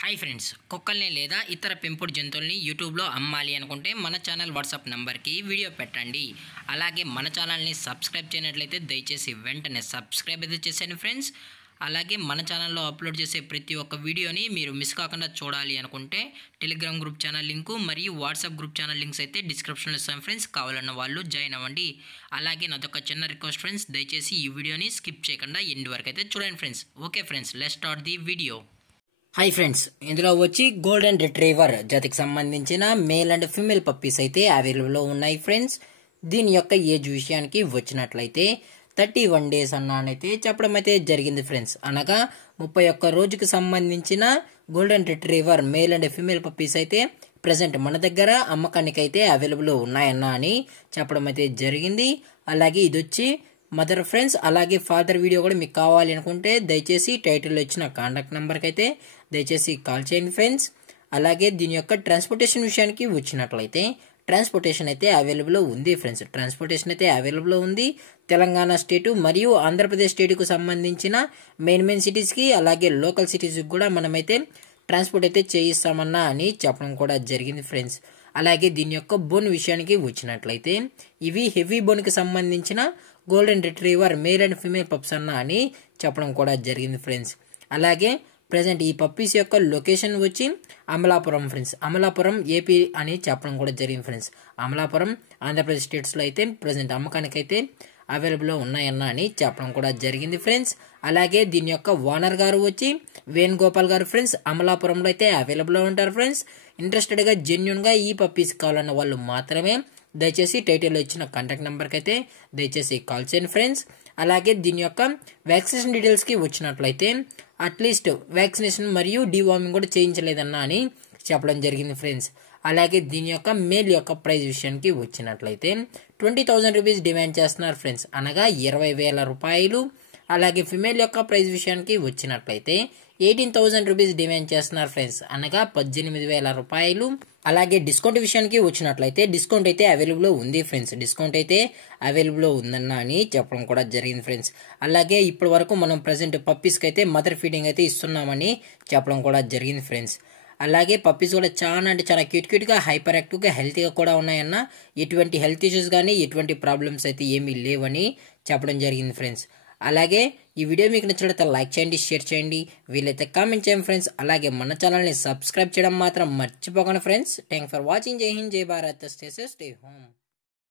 Hi friends, కుక్కల్ని లేదా ఇతర పెంపుడు జంతువుల్ని యూట్యూబ్లో అమ్మాలి అనుకుంటే మన ఛానల్ వాట్సాప్ నెంబర్కి వీడియో పెట్టండి. అలాగే మన ఛానల్ని సబ్స్క్రైబ్ చేయనట్లయితే దయచేసి వెంటనే సబ్స్క్రైబ్ అయితే చేసేయండి ఫ్రెండ్స్. అలాగే మన ఛానల్లో అప్లోడ్ చేసే ప్రతి ఒక్క వీడియోని మీరు మిస్ కాకుండా చూడాలి అనుకుంటే టెలిగ్రామ్ గ్రూప్ ఛానల్ లింకు మరియు వాట్సాప్ గ్రూప్ ఛానల్ లింక్స్ అయితే డిస్క్రిప్షన్లో ఇస్తాను ఫ్రెండ్స్. కావాలన్న వాళ్ళు జాయిన్ అవ్వండి. అలాగే నాదొక చిన్న రిక్వెస్ట్ ఫ్రెండ్స్, దయచేసి ఈ వీడియోని స్కిప్ చేయకుండా ఎండ్ వరకు అయితే చూడండి friends. Okay friends, let's start the video. Hi friends, ఇందులో వచ్చి గోల్డెన్ రిట్రీవర్ జాతికి సంబంధించిన మేల్ అండ్ ఫీమేల్ పప్పీస్ అయితే అవైలబుల్లో ఉన్నాయి ఫ్రెండ్స్. దీని యొక్క ఏజ్ విషయానికి వచ్చినట్లయితే 31 days అన్నానైతే చెప్పడం అయితే జరిగింది ఫ్రెండ్స్. అనగా 31 రోజుకి సంబంధించిన golden retriever male and female puppies అయితే ప్రజెంట్ మన దగ్గర అమ్మకానికి అయితే అవైలబుల్ ఉన్నాయన్నా అని చెప్పడం అయితే జరిగింది. అలాగే ఇది వచ్చి మదర్ ఫ్రెండ్స్. అలాగే ఫాదర్ వీడియో కూడా మీకు కావాలి అనుకుంటే దయచేసి టైటిల్లో ఇచ్చిన కాంటాక్ట్ నెంబర్కి అయితే దయచేసి కాల్ చేయండి ఫ్రెండ్స్. అలాగే దీని యొక్క ట్రాన్స్పోర్టేషన్ విషయానికి వచ్చినట్లయితే ట్రాన్స్పోర్టేషన్ అయితే అవైలబుల్ ఉంది ఫ్రెండ్స్. ట్రాన్స్పోర్టేషన్ అయితే అవైలబుల్ ఉంది. తెలంగాణ స్టేటు మరియు ఆంధ్రప్రదేశ్ స్టేటుకు సంబంధించిన మెయిన్ సిటీస్కి అలాగే లోకల్ సిటీస్కి కూడా మనమైతే ట్రాన్స్పోర్ట్ అయితే చేయిస్తామన్నా అని చెప్పడం కూడా జరిగింది ఫ్రెండ్స్. అలాగే దీని యొక్క బోన్ విషయానికి వచ్చినట్లయితే ఇవి హెవీ బోన్కి సంబంధించిన golden retriever male and female pups అన్న అని చెప్పడం కూడా జరిగింది ఫ్రెండ్స్. అలాగే ప్రజెంట్ ఈ పప్పీస్ యొక్క లొకేషన్ వచ్చి అమలాపురం ఫ్రెండ్స్. అమలాపురం ఏపీ అని చెప్పడం కూడా జరిగింది ఫ్రెండ్స్. అమలాపురం ఆంధ్రప్రదేశ్ స్టేట్స్లో అయితే ప్రజెంట్ అమ్మకానికైతే అవైలబుల్లో ఉన్నాయన్న అని చెప్పడం కూడా జరిగింది ఫ్రెండ్స్. అలాగే దీని యొక్క ఓనర్ గారు వచ్చి వేణుగోపాల్ గారు ఫ్రెండ్స్. అమలాపురంలో అయితే అవైలబుల్లో ఉంటారు ఫ్రెండ్స్. ఇంట్రెస్టెడ్గా జెన్యున్గా ఈ పప్పీస్ కావాలన్న వాళ్ళు మాత్రమే దయచేసి టైటిల్లో ఇచ్చిన కాంటాక్ట్ నెంబర్కి అయితే దయచేసి కాల్ చేయండి ఫ్రెండ్స్. అలాగే దీని యొక్క వ్యాక్సినేషన్ డీటెయిల్స్కి వచ్చినట్లయితే అట్లీస్ట్ వ్యాక్సినేషన్ మరియు డీవార్మింగ్ కూడా చేయించలేదన్నా అని చెప్పడం జరిగింది ఫ్రెండ్స్. అలాగే దీని యొక్క మేల్ యొక్క ప్రైస్ విషయానికి వచ్చినట్లయితే 20,000 రూపీస్ డిమాండ్ చేస్తున్నారు ఫ్రెండ్స్, అనగా 20,000 రూపాయలు. అలాగే ఫిమేల్ యొక్క ప్రైస్ విషయానికి వచ్చినట్లయితే 18,000 రూపీస్ డిమాండ్ చేస్తున్నారు ఫ్రెండ్స్, అనగా 18,000 రూపాయలు. అలాగే డిస్కౌంట్ విషయానికి వచ్చినట్లయితే డిస్కౌంట్ అయితే అవైలబుల్ ఉంది ఫ్రెండ్స్. డిస్కౌంట్ అయితే అవైలబుల్ ఉందన్న అని చెప్పడం కూడా జరిగింది ఫ్రెండ్స్. అలాగే ఇప్పటి వరకు మనం ప్రజెంట్ పప్పీస్కి అయితే మదర్ ఫీడింగ్ అయితే ఇస్తున్నామని చెప్పడం కూడా జరిగింది ఫ్రెండ్స్. అలాగే పప్పీస్ కూడా చాలా అంటే చాలా క్యూట్గా హైపర్ యాక్టివ్గా హెల్తీగా కూడా ఉన్నాయన్న. ఎటువంటి హెల్త్ ఇష్యూస్ కానీ ఎటువంటి ప్రాబ్లమ్స్ అయితే ఏమీ లేవని చెప్పడం జరిగింది ఫ్రెండ్స్. అలాగే ఈ వీడియో మీకు నచ్చినట్లయితే లైక్ చేయండి, షేర్ చేయండి, వీలైతే కామెంట్ చేయండి ఫ్రెండ్స్. అలాగే మన ఛానల్ని సబ్స్క్రైబ్ చేయడం మాత్రం మర్చిపోకండి ఫ్రెండ్స్. Thank for watching. జై హింద్, జై Bharat, stay safe, stay home.